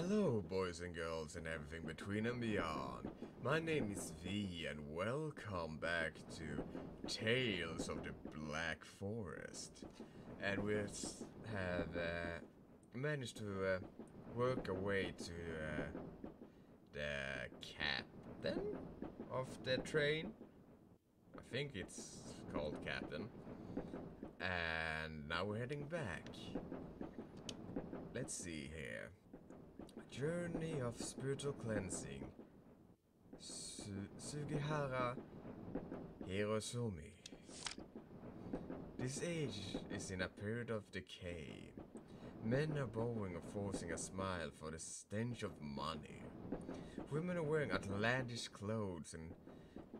Hello, boys and girls, and everything between and beyond. My name is V, and welcome back to Tales of the Black Forest. And we have managed to work our way to the captain of the train. I think it's called captain. And now we're heading back. Let's see here. Journey of spiritual cleansing. Sugihara Hirosumi. This age is in a period of decay. Men are bowing and forcing a smile for the stench of money. Women are wearing outlandish clothes and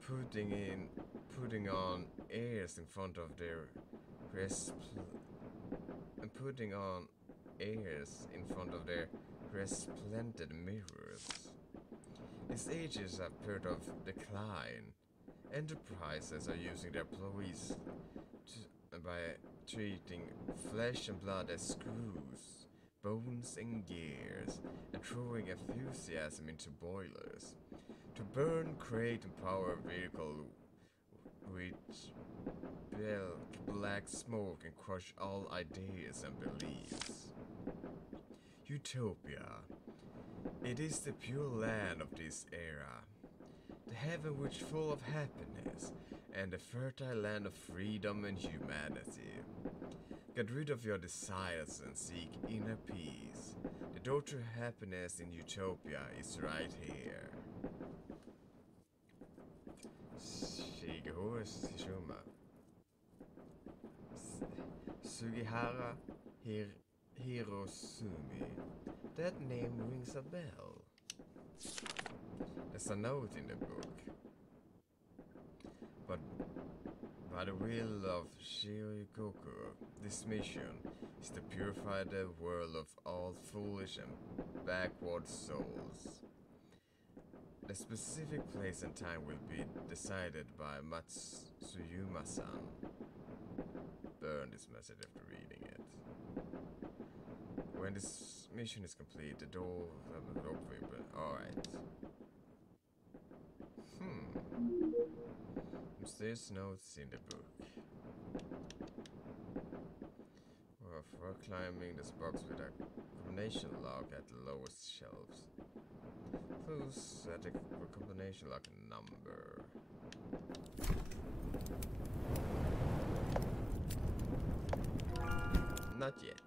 putting on airs in front of their resplendent mirrors. This age is a period of decline. Enterprises are using their employees by treating flesh and blood as screws, bones and gears, and throwing enthusiasm into boilers. To burn, create, and power a vehicle which black smoke and crush all ideas and beliefs. Utopia. It is the pure land of this era. The heaven which full of happiness, and the fertile land of freedom and humanity. Get rid of your desires and seek inner peace. The door to happiness in Utopia is right here. Shigehuro Sugihara Hirosumi. That name rings a bell. There's a note in the book. But by the will of Shirikoku, this mission is to purify the world of all foolish and backward souls. The specific place and time will be decided by Matsuyama-san. Burn this message after reading it. When this mission is complete, the door will open. Alright. There's notes in the book. For climbing this box with a combination lock at the lowest shelves. Clues at the combination lock number. Not yet.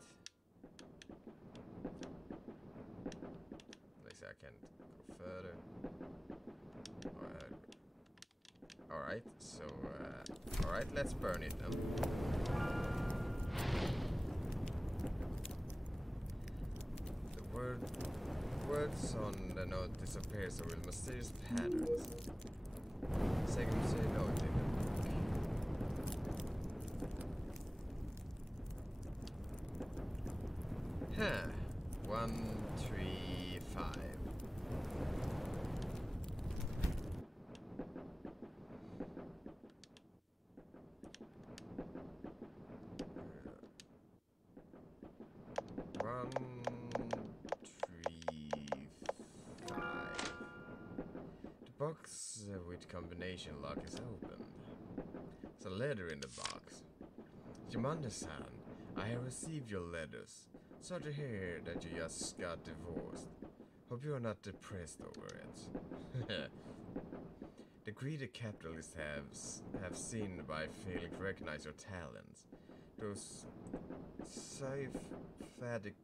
Like I can't go further. Alright, so, alright, let's burn it then. The words on the note disappear, so will mysterious patterns. Second say note in the book. Huh. 1, 3, 5. The box with combination lock is opened. There's a letter in the box. Yamanda-san, I have received your letters. Sorry to hear that you just got divorced. Hope you are not depressed over it. The greedy capitalists have sinned by failing to recognize your talents. Those sympathetic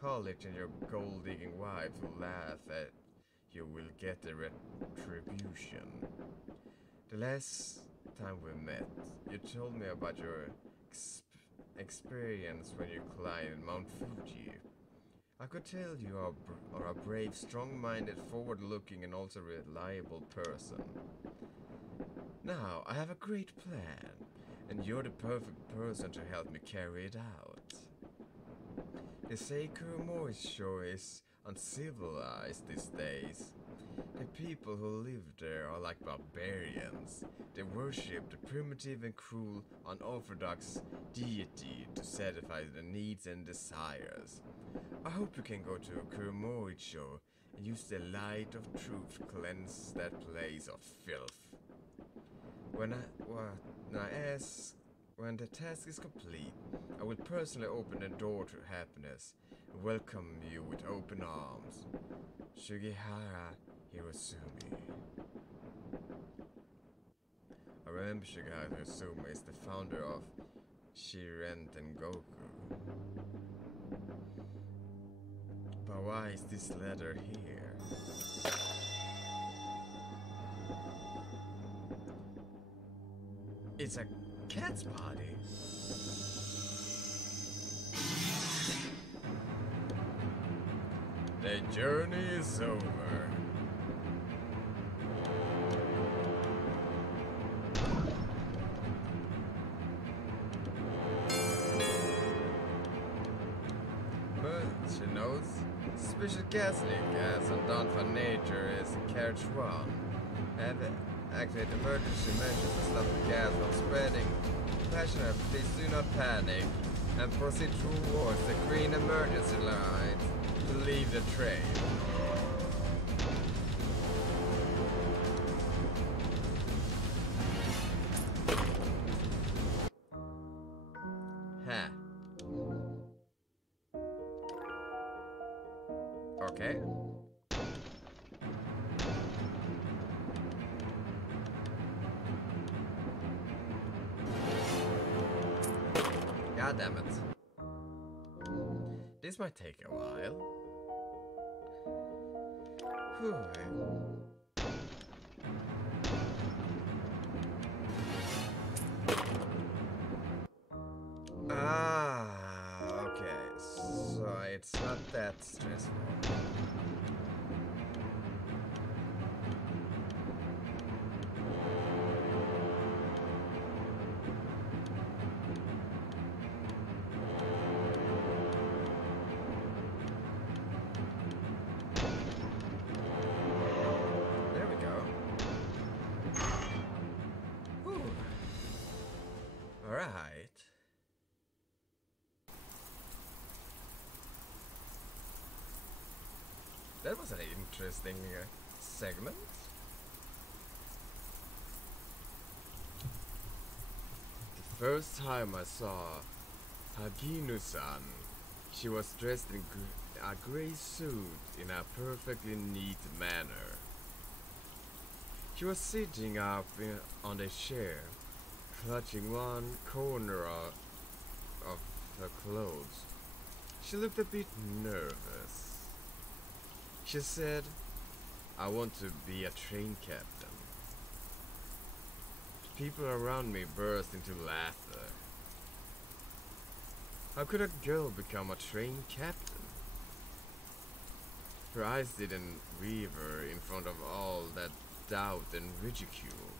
college and your gold-digging wife who laugh at you will get the retribution. The last time we met, you told me about your experience when you climbed Mount Fuji. I could tell you are a brave, strong-minded, forward-looking and also reliable person. Now, I have a great plan, and you're the perfect person to help me carry it out. The Seikuro Moisho is uncivilized these days. The people who live there are like barbarians. They worship the primitive and cruel, unorthodox deity to satisfy their needs and desires. I hope you can go to Kurimoicho and use the light of truth to cleanse that place of filth. When the task is complete, I will personally open the door to happiness and welcome you with open arms. Sugihara Hirosumi. I remember Sugihara Hirosumi is the founder of Shiren Tengoku. But why is this letter here? It's a cat's body. The journey is over. She knows. Special gas leak as undone for nature is carriage 1. And activate emergency measures to stop the gas from spreading. Passenger, please do not panic and proceed towards the green emergency lines to leave the train. Huh. Okay. God damn it. This might take a while. Whew. Okay. So it's not that stressful. Alright. That was an interesting segment. The first time I saw Haginu-san, she was dressed in a grey suit in a perfectly neat manner. She was sitting up on a chair, clutching one corner of her clothes. She looked a bit nervous. She said, "I want to be a train captain." People around me burst into laughter. How could a girl become a train captain? Her eyes didn't waver in front of all that doubt and ridicule.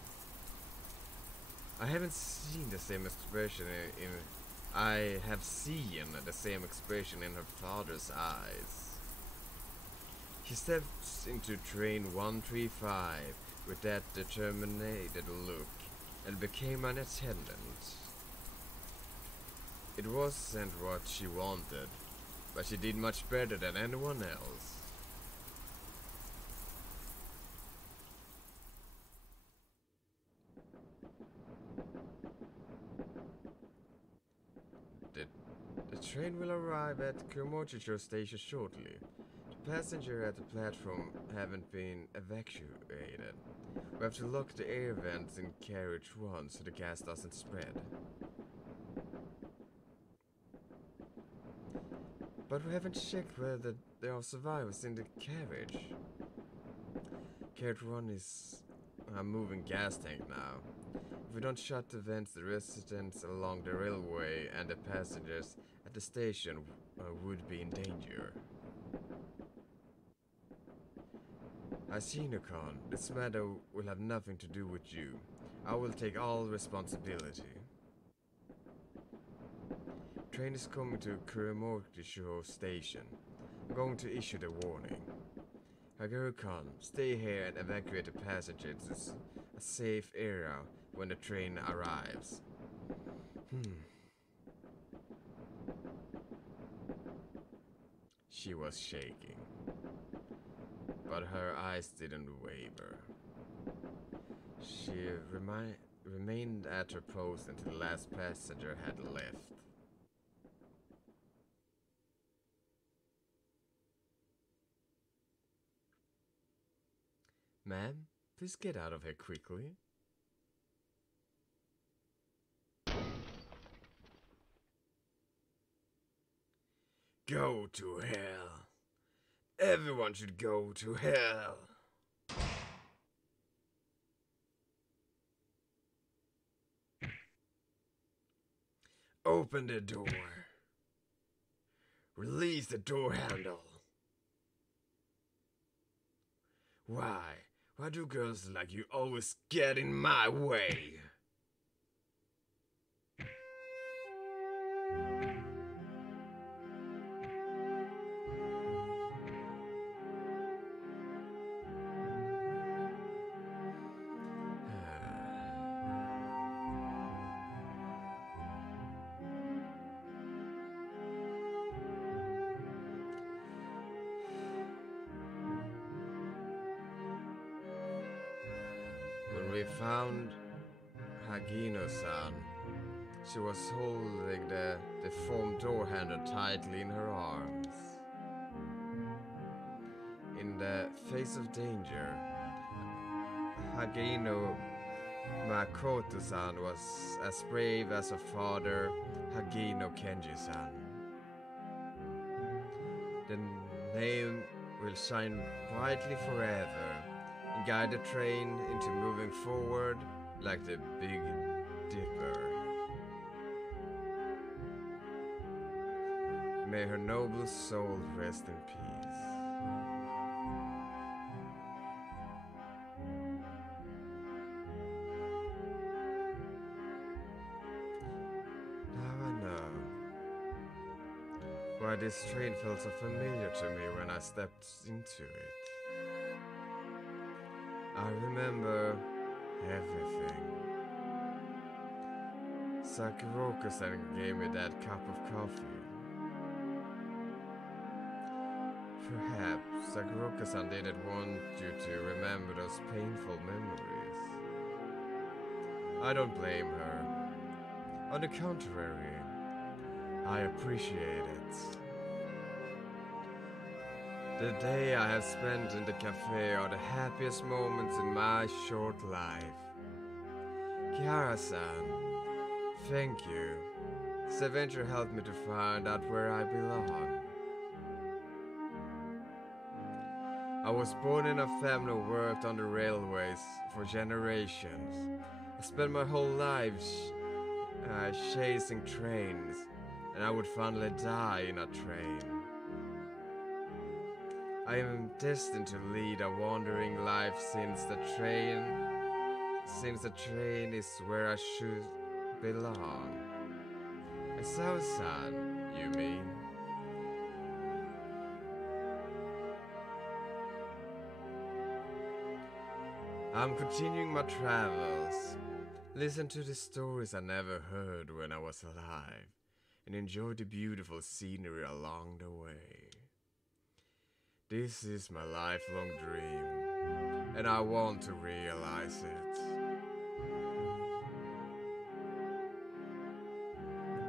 I have seen the same expression in her father's eyes. He steps into train 135 with that determined look and became an attendant. It wasn't what she wanted, but she did much better than anyone else. The train will arrive at Kurimochicho station shortly. The passengers at the platform haven't been evacuated. We have to lock the air vents in carriage 1 so the gas doesn't spread. But we haven't checked whether there are survivors in the carriage. Carriage 1 is a moving gas tank now. If we don't shut the vents, the residents along the railway and the passengers at the station would be in danger. Ashinokon, this matter will have nothing to do with you. I will take all responsibility. Train is coming to Kurimochicho station. going to issue the warning. Harukan, stay here and evacuate the passengers to a safe area when the train arrives. She was shaking, but her eyes didn't waver. She remained at her post until the last passenger had left. Ma'am, please get out of here quickly. Go to hell. Everyone should go to hell. Open the door. Release the door handle. Why? Why do girls like you always get in my way? When we found Hagino-san, she was holding the deformed door handle tightly in her arms. In the face of danger, Hagino Makoto-san was as brave as her father, Hagino Kenji-san. The name will shine brightly forever and guide the train into moving forward like the Big Dipper. May her noble soul rest in peace. Now I know why this train felt so familiar to me when I stepped into it. I remember everything. Sakuroka-san gave me that cup of coffee. Perhaps Sakuroka-san didn't want you to remember those painful memories. I don't blame her. On the contrary, I appreciate it. The day I have spent in the cafe are the happiest moments in my short life. Kiara-san, thank you. This adventure helped me to find out where I belong. I was born in a family who worked on the railways for generations. I spent my whole life chasing trains, and I would finally die in a train. I am destined to lead a wandering life since the train is where I should belong. Isao-san, you mean? I'm continuing my travels. Listen to the stories I never heard when I was alive, and enjoy the beautiful scenery along the way. This is my lifelong dream, and I want to realize it.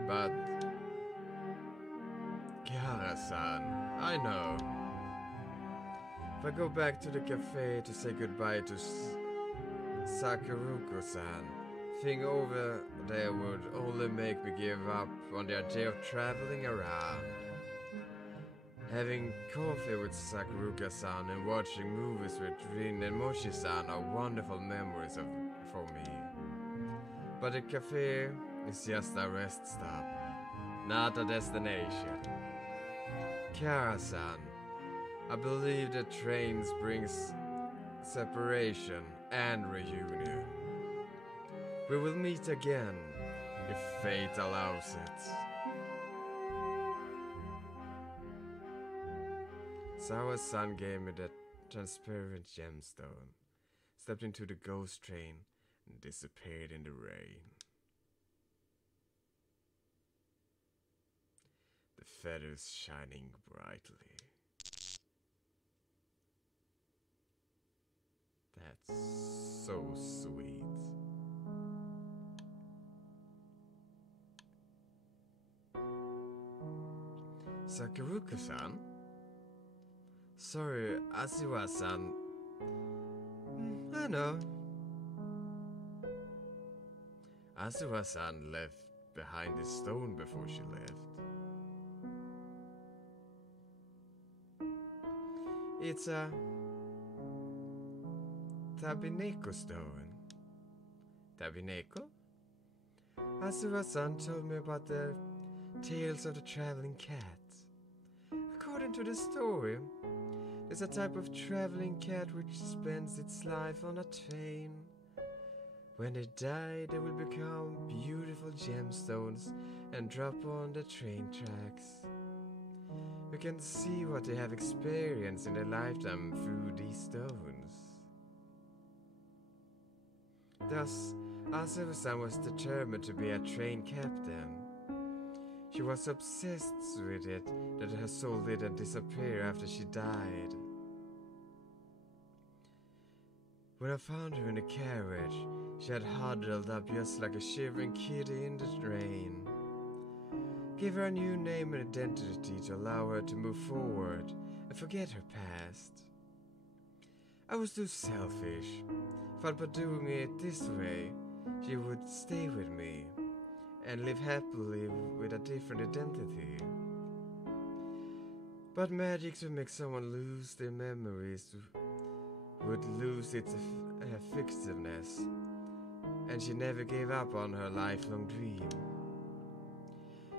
But, Kiara-san, I know. If I go back to the cafe to say goodbye to Sakuruko-san, thing over there would only make me give up on the idea of traveling around. Having coffee with Sakuruka-san and watching movies with Rin and Moshi-san are wonderful memories for me. But the cafe is just a rest stop, not a destination. Kiara-san, I believe that trains brings separation and reunion. We will meet again, if fate allows it. Sawa-san gave me that transparent gemstone, stepped into the ghost train, and disappeared in the rain. The feathers shining brightly. That's so sweet. Sakuruka-san? Sorry, Asiwa-san. I know. Asiwa-san left behind the stone before she left. It's a Tabineko stone. Tabineko? Asiwa-san told me about the tales of the traveling cat. According to the story, there's a type of traveling cat which spends its life on a train. When they die, they will become beautiful gemstones and drop on the train tracks. You can see what they have experienced in their lifetime through these stones. Thus, Asiwa-san was determined to be a train captain. She was obsessed with it that her soul didn't disappear after she died. When I found her in the carriage, she had huddled up just like a shivering kitty in the rain. Give her a new name and identity to allow her to move forward and forget her past. I was too selfish. Thought by doing it this way, she would stay with me and live happily with a different identity. But magic to make someone lose their memories would lose its effectiveness, and she never gave up on her lifelong dream.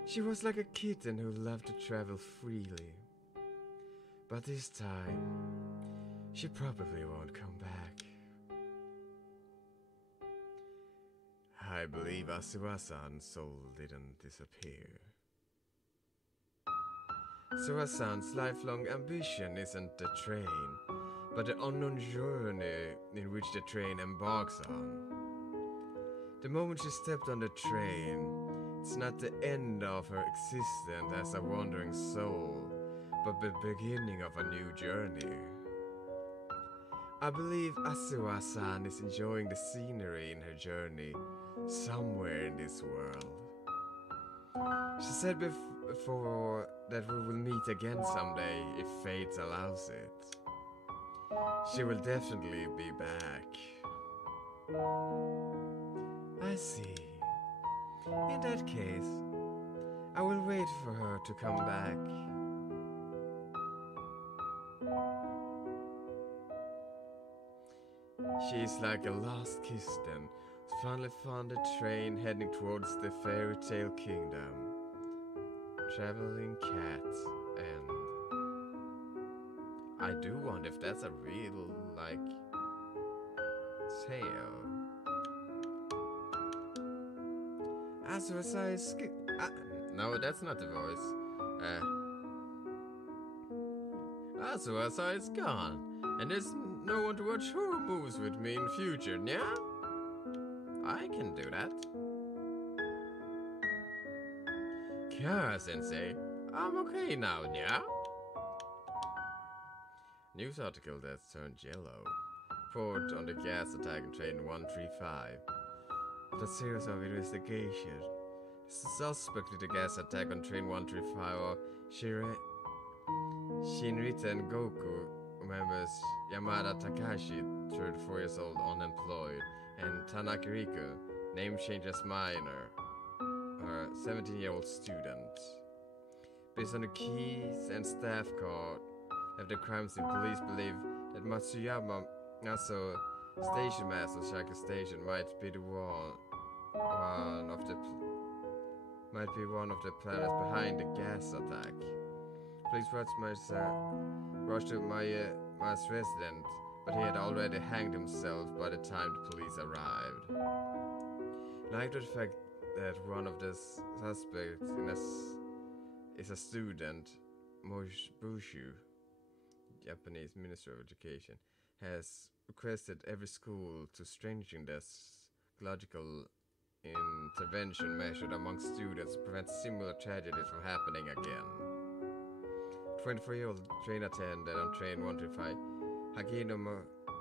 She was like a kitten who loved to travel freely. But this time, she probably won't come back. I believe Asiwa-san's soul didn't disappear. Asiwa-san's lifelong ambition isn't the train, but the unknown journey in which the train embarks on. The moment she stepped on the train, it's not the end of her existence as a wandering soul, but the beginning of a new journey. I believe Asiwa-san is enjoying the scenery in her journey somewhere in this world. She said before that we will meet again someday if fate allows it. She will definitely be back. I see. In that case, I will wait for her to come back. She is like a lost kitten who finally found a train heading towards the fairy tale kingdom. Traveling cat and I do wonder if that's a real, tale. Asiwa-san is no, that's not the voice. Asiwa-san is gone, and there's no one to watch horror movies with me in future, yeah? I can do that. Kara-sensei, I'm okay now, yeah? News article that's turned yellow. Report on the gas attack on train 135. After a series of investigations, the suspect in the gas attack on train 135 are Shinrita and Goku members Yamada Takashi, 34 years old, unemployed, and Tanaka Riku, name change as minor, a 17-year-old student. Based on the keys and staff card of the crime scene, police believe that Matsuyama, also station master of Shaka Station, might be one of the planners behind the gas attack. Police rushed to Maya's residence, but he had already hanged himself by the time the police arrived. Like the fact that one of the suspects is a student, Bushu, Japanese Ministry of Education, has requested every school to strengthen their psychological intervention measured among students to prevent similar tragedies from happening again. 24-year-old train attendant on train 135, Hagino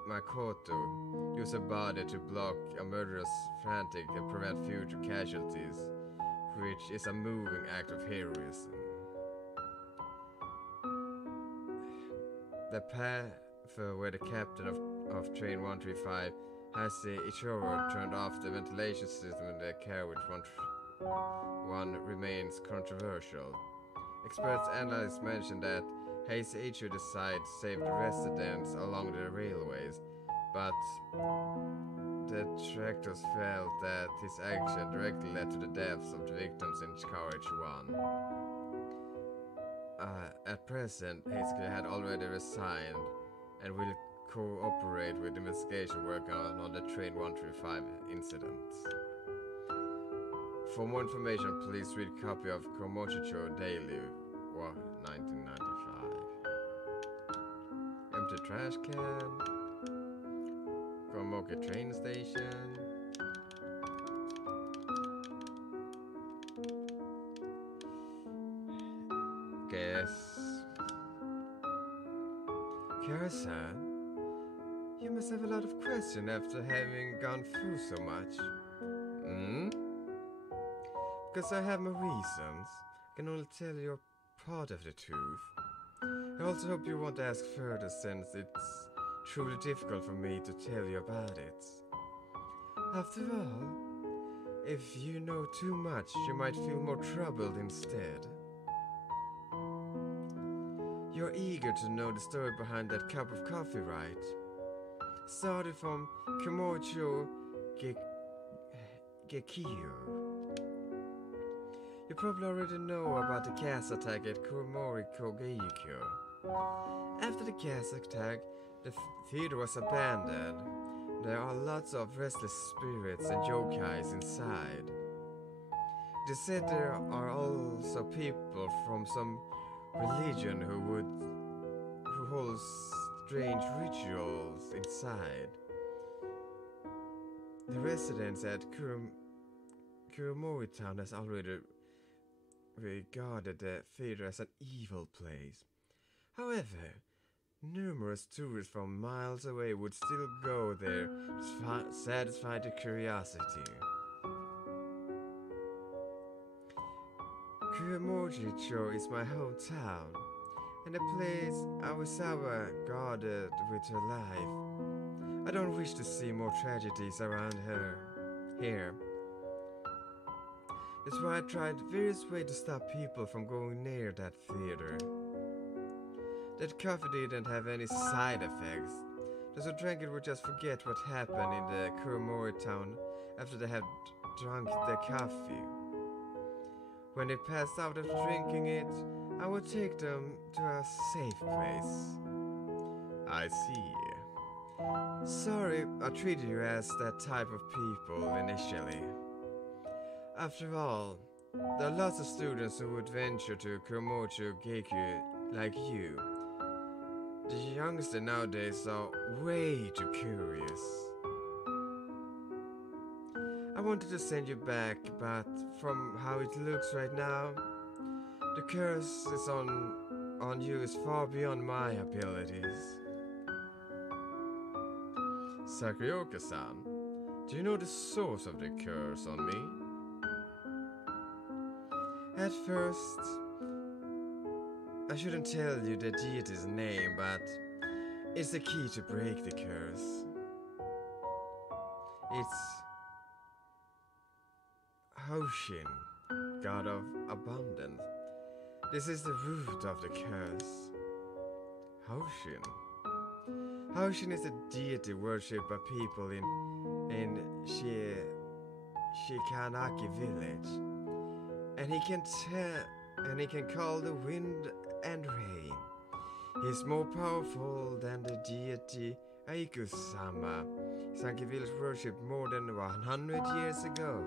Makoto, used her body to block a murderous frantic and prevent future casualties, which is a moving act of heroism. The path where the captain of train 135 has the Ichiro turned off the ventilation system in the carriage one remains controversial. Experts analysts mentioned that Hayes Ichiro decided to save the residents along the railways, but the detractors felt that his action directly led to the deaths of the victims in carriage 1. At present, Hayes had already resigned and will cooperate with investigation work on the train 135 incident. For more information, please read a copy of Komochicho Daily, 1995. Empty trash can. Komoke train station. Guess. Kara-san, you must have a lot of questions after having gone through so much. Because I have my reasons. I can only tell you a part of the truth. I also hope you won't ask further, since it's truly difficult for me to tell you about it. After all, if you know too much, you might feel more troubled instead. You're eager to know the story behind that cup of coffee, right? Started from Kumocho Gekiyo. You probably already know about the gas attack at Kuromori Kogeyukyo. After the gas attack, the theater was abandoned. There are lots of restless spirits and yokais inside. It is said there are also people from some religion who hold strange rituals inside. The residents at Kuromori town has already regarded the theater as an evil place. However, numerous tourists from miles away would still go there to satisfy their curiosity. Kuromojicho is my hometown, and a place Awasawa guarded with her life. I don't wish to see more tragedies around here. That's why I tried various ways to stop people from going near that theater. That coffee didn't have any side effects. Those who drank it would just forget what happened in the Kuromori town after they had drunk the coffee. When they passed out after drinking it, I would take them to a safe place. I see. Sorry, I treated you as that type of people initially. After all, there are lots of students who would venture to Kuromocho Geikyu like you. The youngsters nowadays are way too curious. I wanted to send you back, but from how it looks right now, the curse is on you is far beyond my abilities. Sakurioka-san, do you know the source of the curse on me? At first, I shouldn't tell you the deity's name, but it's the key to break the curse. It's Hoshin, god of abundance. This is the root of the curse. Hoshin. Hoshin is a deity worshipped by people in Shikanaki village, and he can call the wind and rain. He's more powerful than the deity Aiku-sama. Sanki village worshipped more than 100 years ago.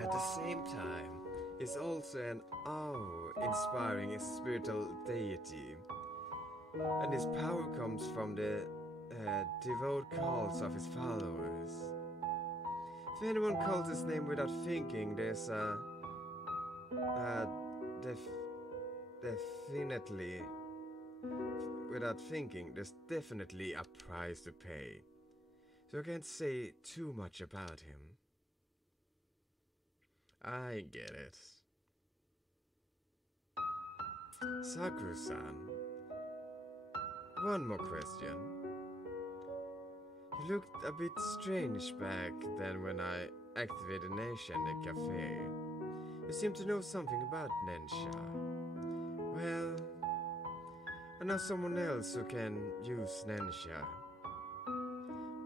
At the same time, he's also an Oh, inspiring a spiritual deity. And his power comes from the devout calls of his followers. If anyone calls his name without thinking, there's definitely without thinking, there's definitely a price to pay. So I can't say too much about him. I get it. Sakura-san, one more question. You looked a bit strange back then when I activated Nensha in the cafe. You seem to know something about Nensha. Well, I know someone else who can use Nensha.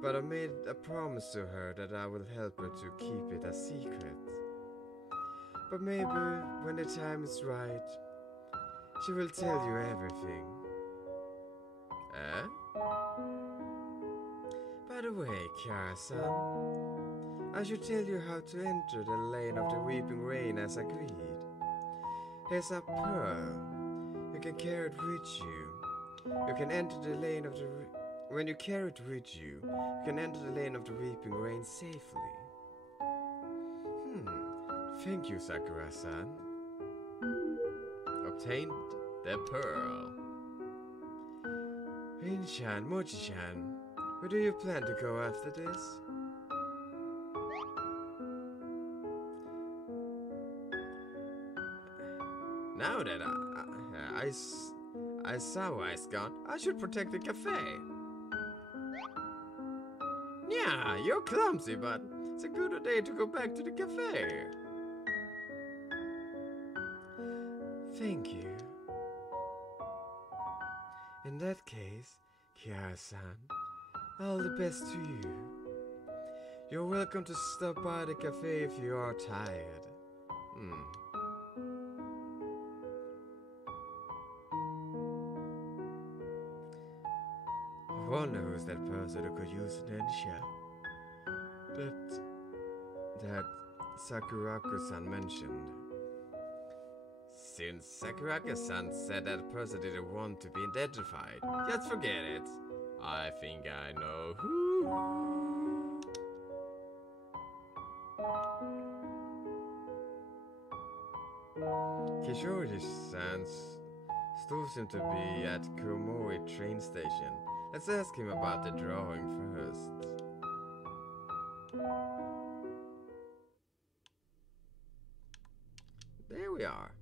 But I made a promise to her that I will help her to keep it a secret. But maybe when the time is right, she will tell you everything. Eh? By the way, Kiara-san, I should tell you how to enter the lane of the Weeping Rain as agreed. Here's a pearl. You can carry it with you. You can enter the lane of the... When you carry it with you, you can enter the lane of the Weeping Rain safely. Thank you, Sakura-san. Obtained the pearl. Rin-chan, Mochi-chan, where do you plan to go after this? Now that I saw Ice gone, I should protect the cafe. Yeah, you're clumsy, but it's a good idea to go back to the cafe. Thank you. In that case, Kiara-san, all the best to you. You're welcome to stop by the cafe if you are tired. I wonder who's that person who could use Nensha that Sakurako-san mentioned. Since Sakurako-san said that person didn't want to be identified, just forget it. I think I know who. Kishori-san's store seems to be at Kuromori train station. Let's ask him about the drawing first. There we are.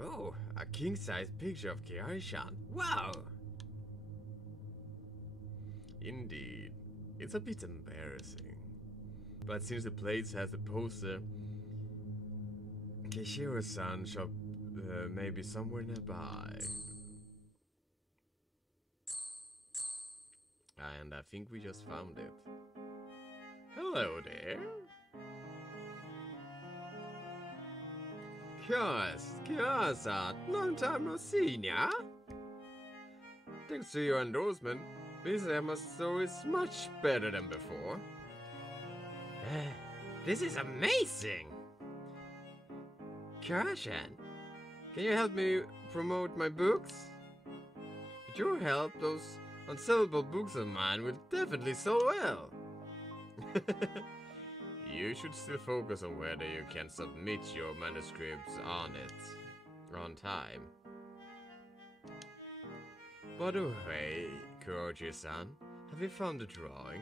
Oh, a king-size picture of Kiari-chan. Wow! Indeed, it's a bit embarrassing. But since the place has the poster, Kishiro-san shop may be somewhere nearby. And I think we just found it. Hello there. Kiara-san, long time no see, ya? Thanks to your endorsement, this Emma store is much better than before. This is amazing! Kiara-chan, can you help me promote my books? With your help, those unsellable books of mine will definitely sell well. You should still focus on whether you can submit your manuscripts on time. By the way, Kuroji-san, have you found the drawing?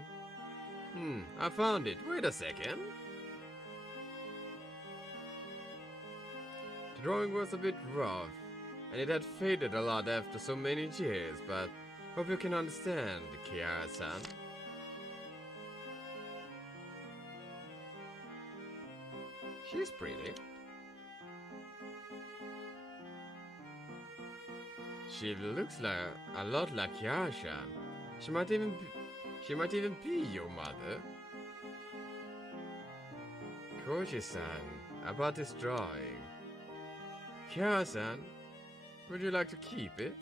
I found it. Wait a second. The drawing was a bit rough, and it had faded a lot after so many years, but hope you can understand, Kiara-san. She's pretty. She looks like a lot like Kiara-chan. She might even be your mother. Koji-san, about this drawing. Kiara-san, would you like to keep it?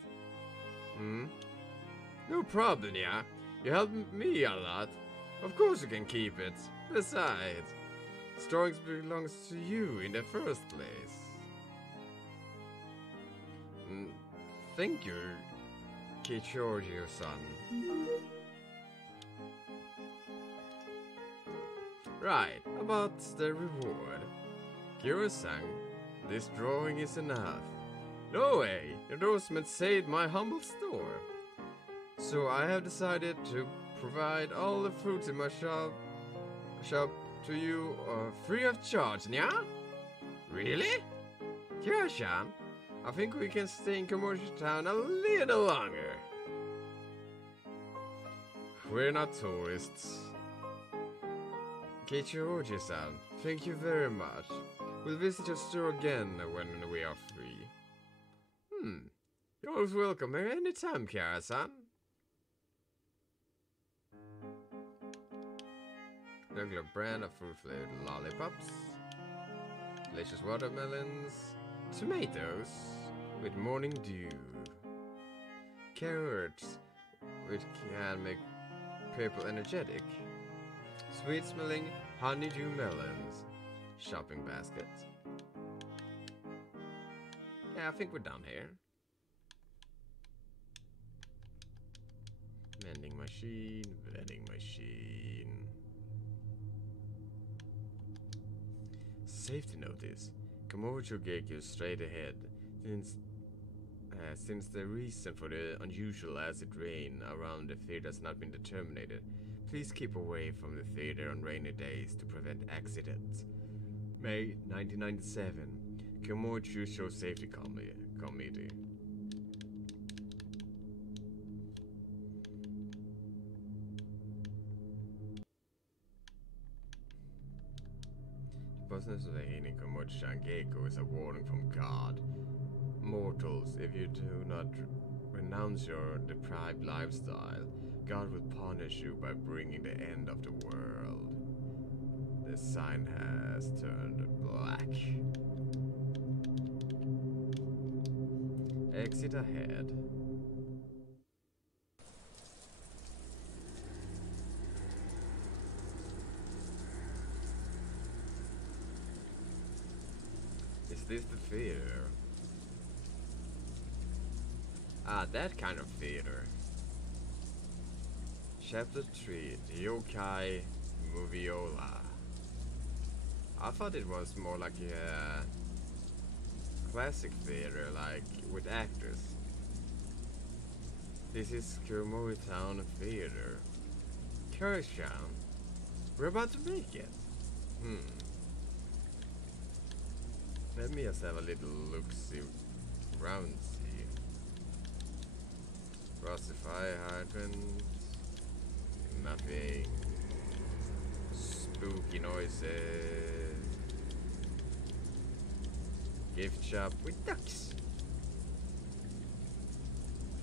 No problem, yeah. You helped me a lot. Of course you can keep it. Besides, This drawing belongs to you in the first place. Thank you, Kichoryu-san. Right, about the reward. Kiro-san, this drawing is enough. No way! Endorsement saved my humble store. So I have decided to provide all the fruits in my shop to you free of charge, nya? Really? Kiro-san, I think we can stay in Commercial Town a little longer. We're not tourists. Kichoryu-san, thank you very much. We'll visit your store again when we are free. You're always welcome here anytime, Kara-san. Regular brand of fruit-flavored lollipops. Delicious watermelons. Tomatoes with morning dew. Carrots, which can make people energetic. Sweet-smelling honeydew melons. Shopping basket. Yeah, I think we're done here. Vending machine, vending machine. Safety notice. Komocho Geku straight ahead. Since the reason for the unusual acid rain around the theater has not been determined, please keep away from the theater on rainy days to prevent accidents. May 1997. Komocho Show Safety Committee. The business of the healing Komocho Shangeko is a warning from God. Mortals, if you do not renounce your deprived lifestyle, God will punish you by bringing the end of the world. The sign has turned black. Exit ahead. Is this the theater? Ah, that kind of theater. Chapter 3, Yokai Moviola. I thought it was more like a classic theater, like with actors. This is Kuromori Town Theater. Kuro-chan, we're about to make it. Let me just have a little look-see around. Rusty fire hydrant. Nothing. Spooky noises. Gift shop with ducks.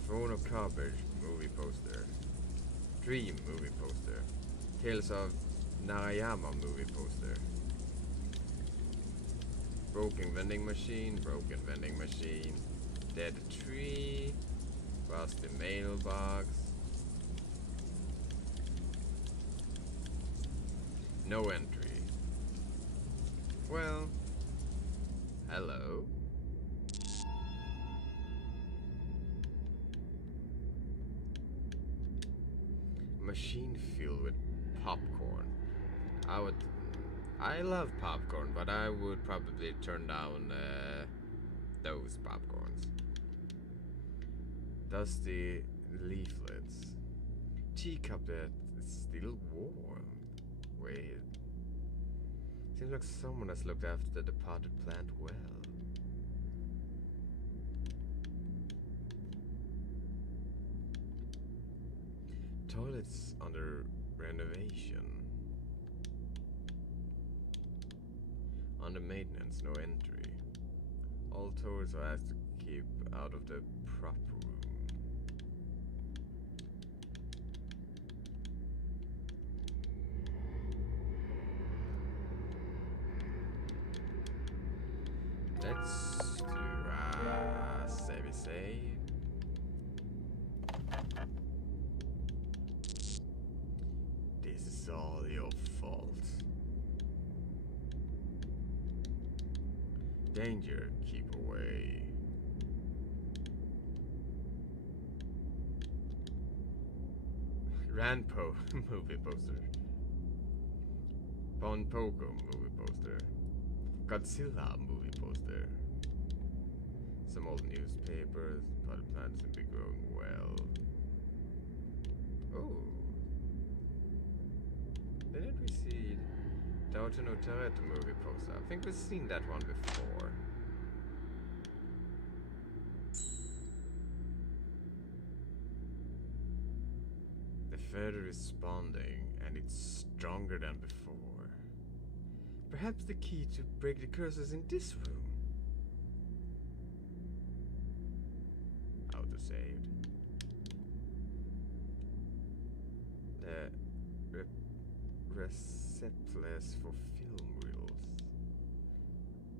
Throne of Cobblers movie poster. Dream movie poster. Tales of Narayama movie poster. Broken vending machine. Dead tree. Rusty mailbox. No entry. Well, hello. Machine filled with popcorn. I love popcorn, but I would probably turn down those popcorns. Dusty leaflets. Teacup that is still warm. Wait. Seems like someone has looked after the departed plant well. Toilets under renovation. Under maintenance, no entry. All tourists are asked to keep out of the prop room. Let's do save. This is all your fault. Danger, keep away. Ranpo movie poster. Ponpoko movie poster. Godzilla movie poster. Some old newspapers. Potted plants seem to be growing well. Oh. Didn't we see Daughter No Toretto movie poster? I think we've seen that one before. The feather is responding, and it's stronger than before. Perhaps the key to break the curse is in this room. Auto-saved. The receptless for film reels.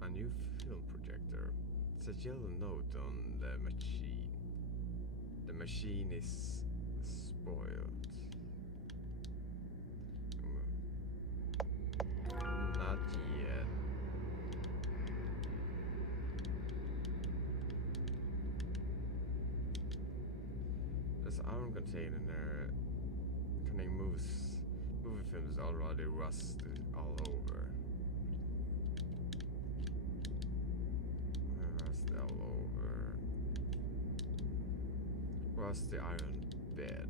A new film projector. It's a yellow note on the machine. The machine is spoiled. Not yet. This iron container containing movie film is already rusted all over. Rust all over. Rusty iron bed.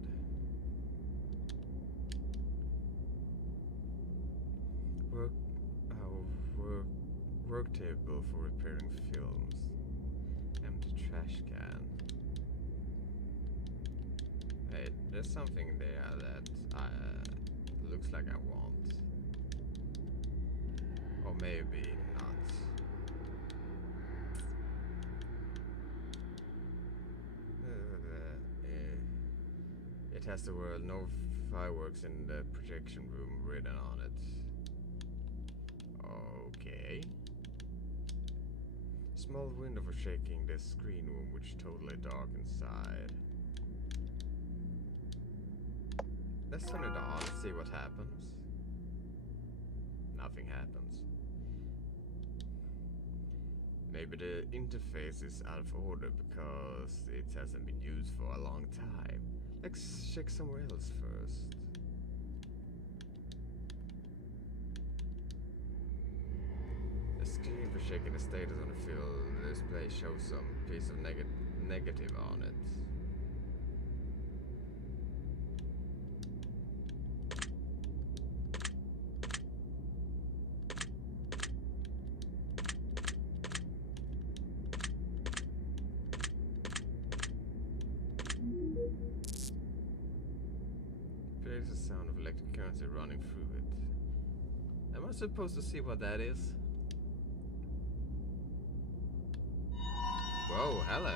Work table for repairing films. Empty trash can. Hey, there's something there that looks like I want. Or maybe not. It has the word "no fireworks in the projection room" written on it. Okay. Small window for shaking the screen room, which is totally dark inside. Let's turn it on and see what happens. Nothing happens. Maybe the interface is out of order because it hasn't been used for a long time. Let's check somewhere else first. The screen for checking the status on the field display shows some piece of negative on it. There's a sound of electric current running through it. Am I supposed to see what that is? Whoa, hello.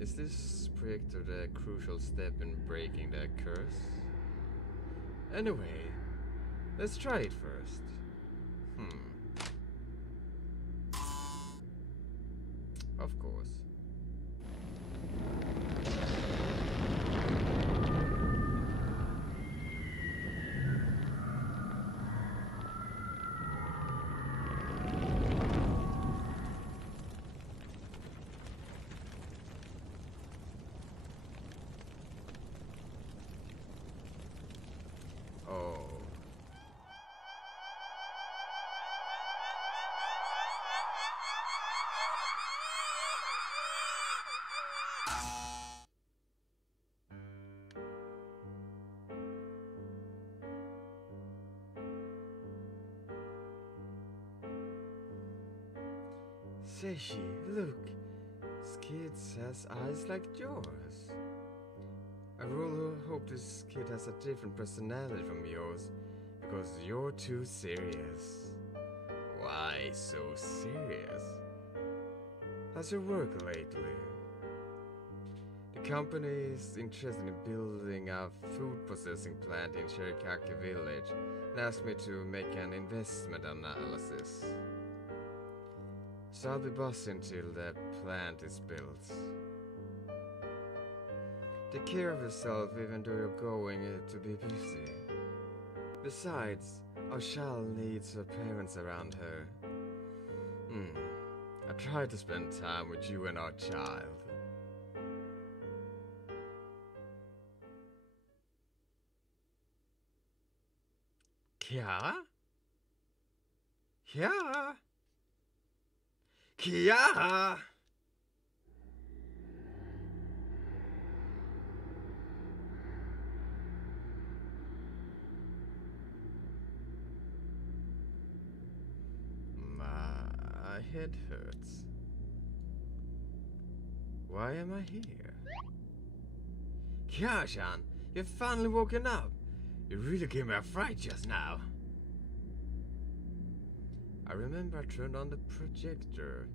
Is this projector the crucial step in breaking the curse? Anyway, let's try it first. Of course. Oh. Seishi, look. This kid has eyes like yours. I really hope this kid has a different personality from yours, because you're too serious. Why so serious? How's your work lately? The company is interested in building a food processing plant in Cherikaki village and asked me to make an investment analysis. So I'll be bossing till the plant is built. Take care of yourself even though you're going to be busy. Besides, our child needs her parents around her. I try to spend time with you and our child. Kiara? Kiara? Kiara! My head hurts. Why am I here? Kiara-chan, you've finally woken up. You really gave me a fright just now. I remember I turned on the projector,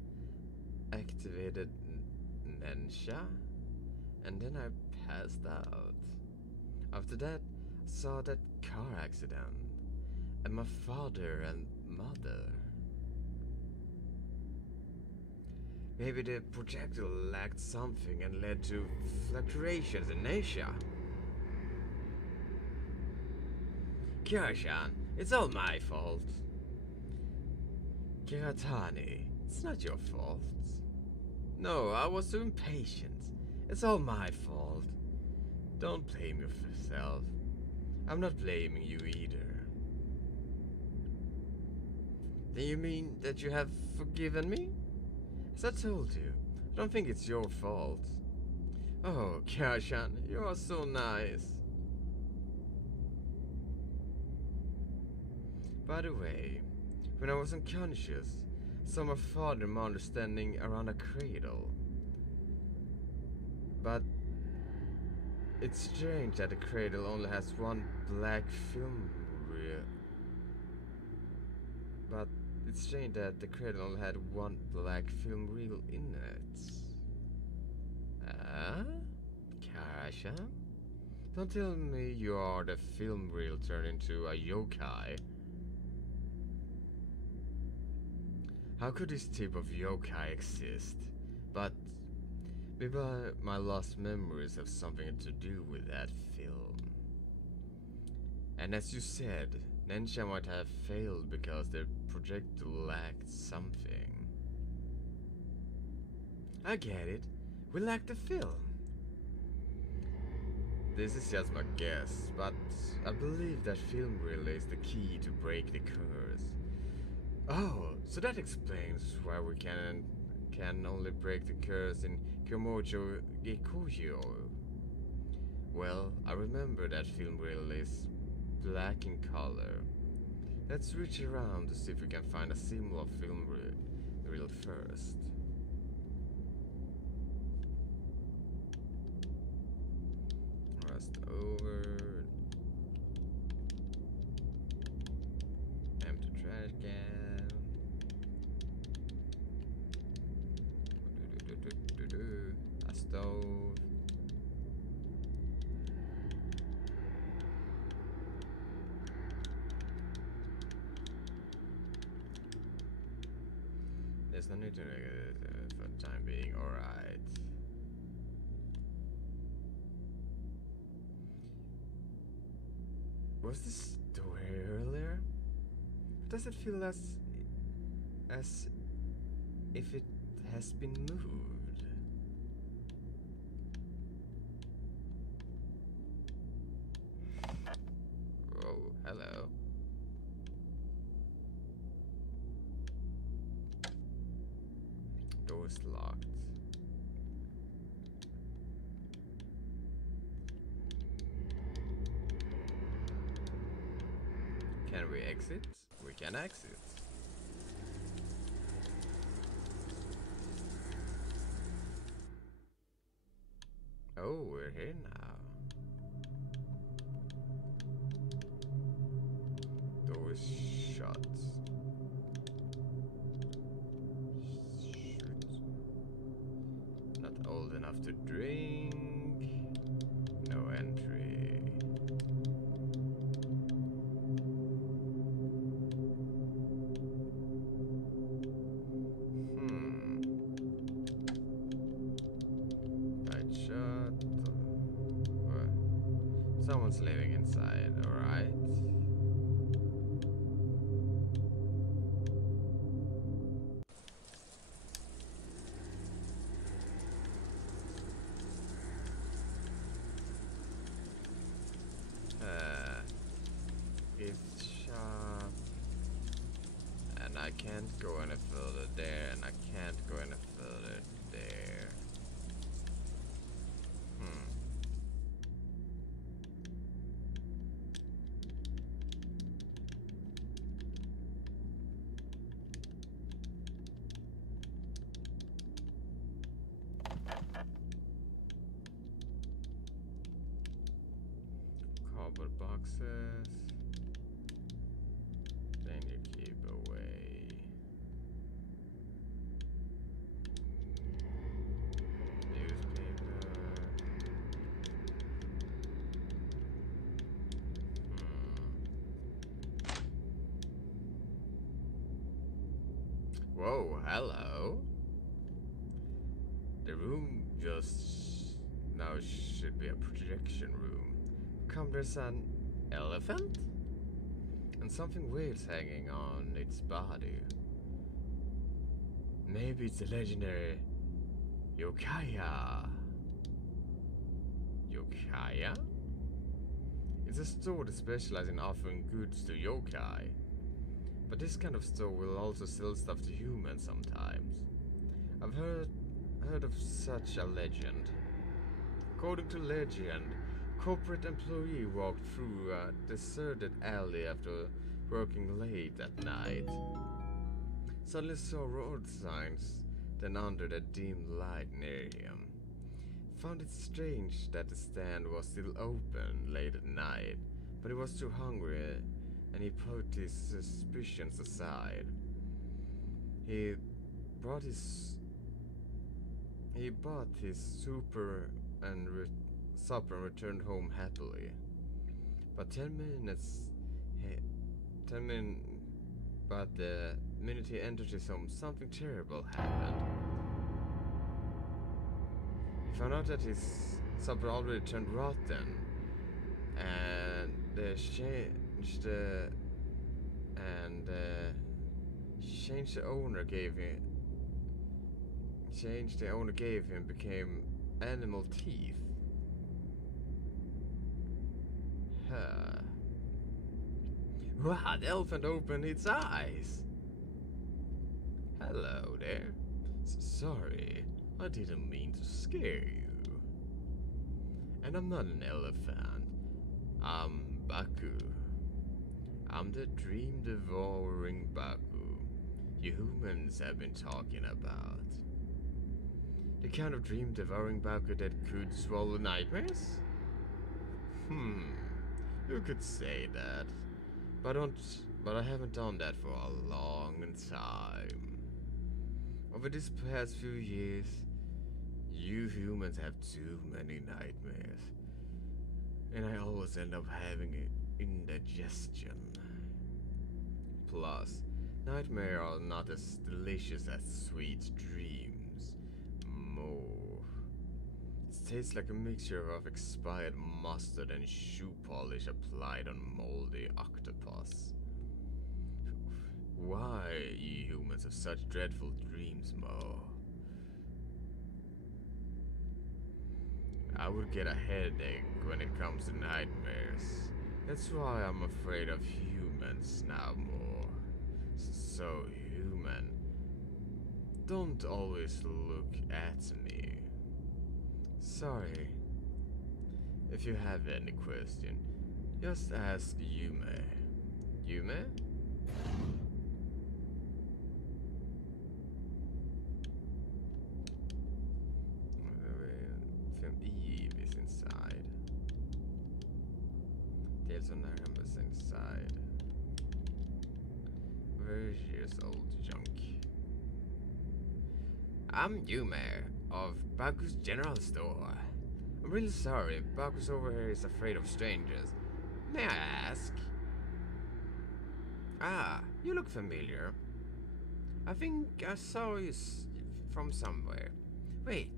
activated Nensha, and then I passed out. After that, I saw that car accident, and my father and mother. Maybe the projector lacked something and led to fluctuations in Asia. Kiara-chan, it's all my fault. Kiratani, it's not your fault. No, I was too impatient. It's all my fault. Don't blame yourself. I'm not blaming you either. Then you mean that you have forgiven me? As I told you, I don't think it's your fault. Oh, Kiara-chan, you are so nice. By the way, when I was unconscious, I saw my father and mother standing around a cradle. But it's strange that the cradle only has one black film reel. But it's strange that the cradle only had one black film reel in it. Kiara-chan? Don't tell me you are the film reel turned into a yokai. How could this type of yokai exist? But maybe my lost memories have something to do with that film. And as you said, Nensha might have failed because their projector lacked something. I get it. We lacked the film. This is just my guess, but I believe that film relay is the key to break the curse. Oh, so that explains why we can only break the curse in Kyomojo Gekuyo. Well, I remember that film reel is black in color. Let's reach around to see if we can find a similar film reel first. Rust over. Empty trash can. A stove. There's no need to for the time being, alright. Was this door here earlier? Does it feel as if it has been moved? Oh, hello. Door's locked. Can we exit? We can exit. Oh, we're here now. Door is shut. Shoot. Not old enough to drink. No entry. Light shut. someone's living inside, alright? Gift shop. And I can't go any further there, and I can't go any further there. Cardboard boxes. Then you keep away. Newspaper. Whoa, hello. The room just now should be a projection room. Come, there's an elephant? And something weird's hanging on its body. Maybe it's a legendary Yokai. Yokai? It's a store that specializes in offering goods to yokai. But this kind of store will also sell stuff to humans sometimes. I've heard of such a legend. According to legend, corporate employee walked through a deserted alley after working late at night. Suddenly saw road signs, then under the dim light near him. Found it strange that the stand was still open late at night, but he was too hungry and he put his suspicions aside. He bought his supper and returned home happily. But the minute he entered his home, something terrible happened. He found out that his supper already turned rotten, and the change the owner gave him became animal teeth. Huh. Wow, the elephant opened its eyes. Hello there. Sorry, I didn't mean to scare you. And I'm not an elephant. I'm Baku. I'm the dream-devouring Baku you humans have been talking about. The kind of dream-devouring Baku that could swallow nightmares? You could say that. But I haven't done that for a long time. Over these past few years, you humans have too many nightmares. And I always end up having indigestion. Plus, nightmares are not as delicious as sweet dreams. More. It tastes like a mixture of expired mustard and shoe polish applied on moldy octopus. Why you humans have such dreadful dreams, Mo? I would get a headache when it comes to nightmares. That's why I'm afraid of humans now, Mo. So human. Don't always look at me. Sorry. If you have any question, just ask Yume. Yume? Eve is inside. Tales on Narambus inside. Very years old junk. I'm Yume of Baku's General Store. I'm really sorry, Baku's over here is afraid of strangers. May I ask? Ah, you look familiar. I think I saw you from somewhere. Wait,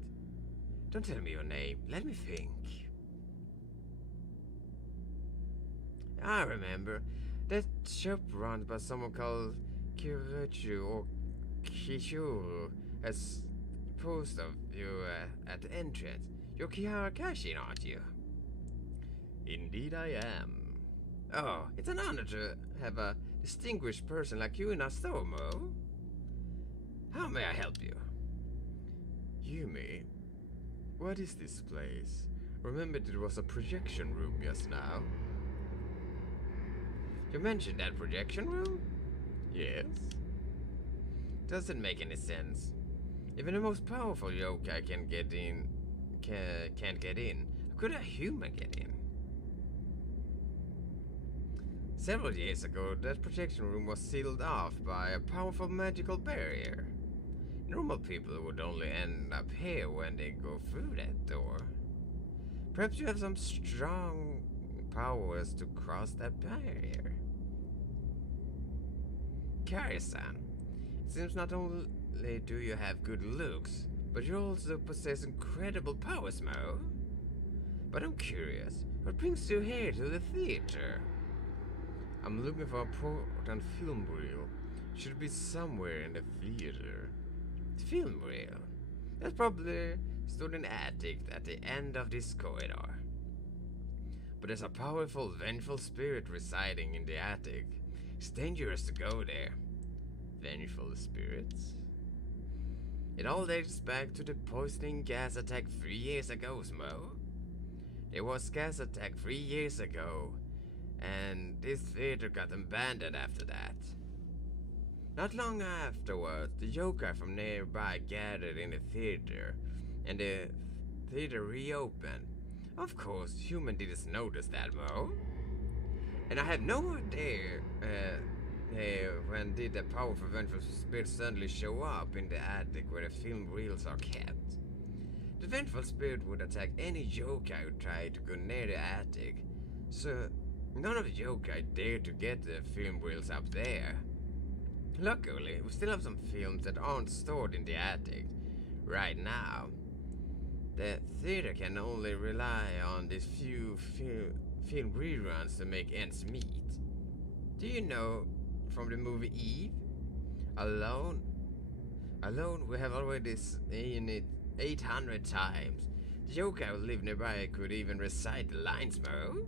don't tell me your name. Let me think. I remember. That shop run by someone called Kiruchu or Kishuru has posted of you at the entrance. You're Kihara Kashin, aren't you? Indeed I am. Oh, it's an honor to have a distinguished person like you in our store, Mo. How may I help you? Yumi, what is this place? Remember there was a projection room just now. You mentioned that projection room? Yes. Doesn't make any sense. Even the most powerful yokai can't get in. Can't get in. How could a human get in? Several years ago, that projection room was sealed off by a powerful magical barrier. Normal people would only end up here when they go through that door. Perhaps you have some strong powers to cross that barrier. Kari-san, it seems not only do you have good looks, but you also possess incredible powers, Mo. But I'm curious, what brings you here to the theater? I'm looking for a important film reel. Should be somewhere in the theater. Film reel? That's probably stored in the attic at the end of this corridor. But there's a powerful, vengeful spirit residing in the attic. It's dangerous to go there. Vengeful spirits? It all dates back to the poisoning gas attack 3 years ago, Smo. There was gas attack 3 years ago, and this theater got abandoned after that. Not long afterwards, the yokai from nearby gathered in the theater, and the theater reopened. Of course, human didn't notice that, Mo. And I had no idea when did the powerful vengeful spirit suddenly show up in the attic where the film reels are kept. The vengeful spirit would attack any yokai who tried to go near the attic, so none of the yokai dared to get the film reels up there. Luckily, we still have some films that aren't stored in the attic right now. The theater can only rely on these few film reruns to make ends meet. Do you know from the movie Eve? Alone, we have already seen it 800 times. The yokai who live nearby could even recite the lines, Mo.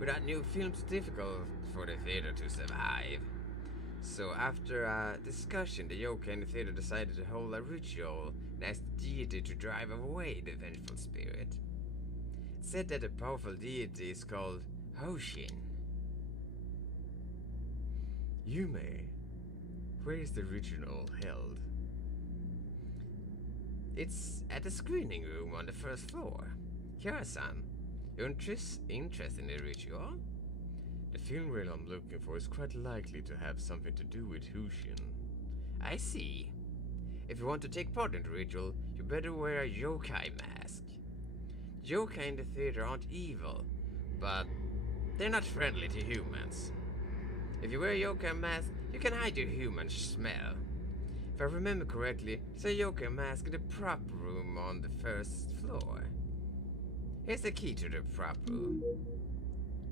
Without new films, it's difficult for the theater to survive. So after a discussion, the yokai in the theater decided to hold a ritual and asked the deity to drive away the vengeful spirit. It's said that the powerful deity is called Hoshin. Yume, where is the ritual held? It's at the screening room on the first floor. Kara-san, you're interested in the ritual? The film reel I'm looking for is quite likely to have something to do with Hushin. I see. If you want to take part in the ritual, you better wear a yokai mask. Yokai in the theater aren't evil, but they're not friendly to humans. If you wear a yokai mask, you can hide your human smell. If I remember correctly, there's a yokai mask in the prop room on the first floor. Here's the key to the prop room.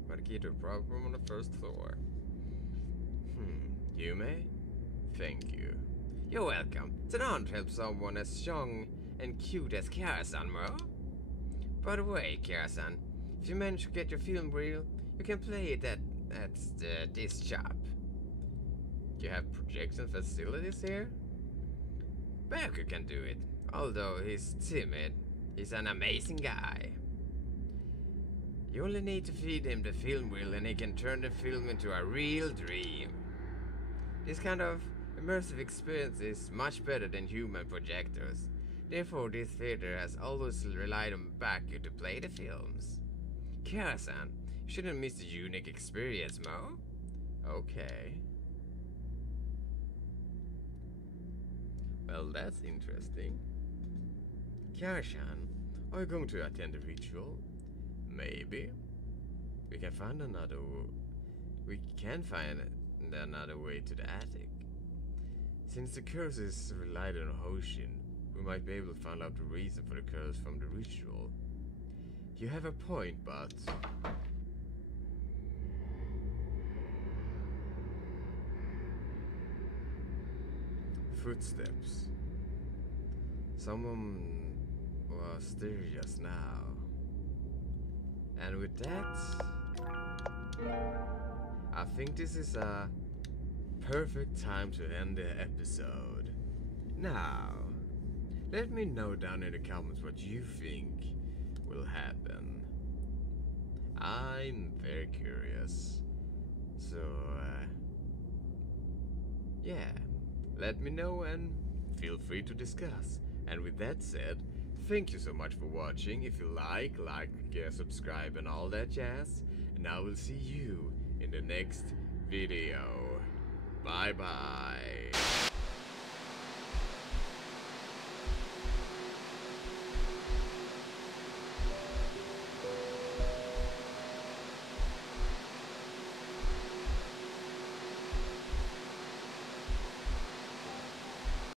The key to the prop room on the first floor. Yume? Thank you. You're welcome. It's an honor to help someone as young and cute as Kara-san, Mo. By the way, Kara-san, if you manage to get your film reel, you can play it at this shop. Do you have projection facilities here? Berker can do it, although he's timid. He's an amazing guy. You only need to feed him the film reel and he can turn the film into a real dream. This kind of immersive experience is much better than human projectors. Therefore, this theater has always relied on Baku to play the films. Kara-san, you shouldn't miss the unique experience, Mo. Okay. Well, that's interesting. Kara-san, are you going to attend the ritual? Maybe. We can find another way to the attic. Since the curse is relied on Hoshin, we might be able to find out the reason for the curse from the ritual. You have a point, but... Footsteps. Someone was there just now. And with that, I think this is a perfect time to end the episode. Now, let me know down in the comments what you think will happen. I'm very curious. So, yeah, let me know and feel free to discuss. And with that said, thank you so much for watching. If you like, subscribe and all that jazz. And I will see you in the next video. Bye bye.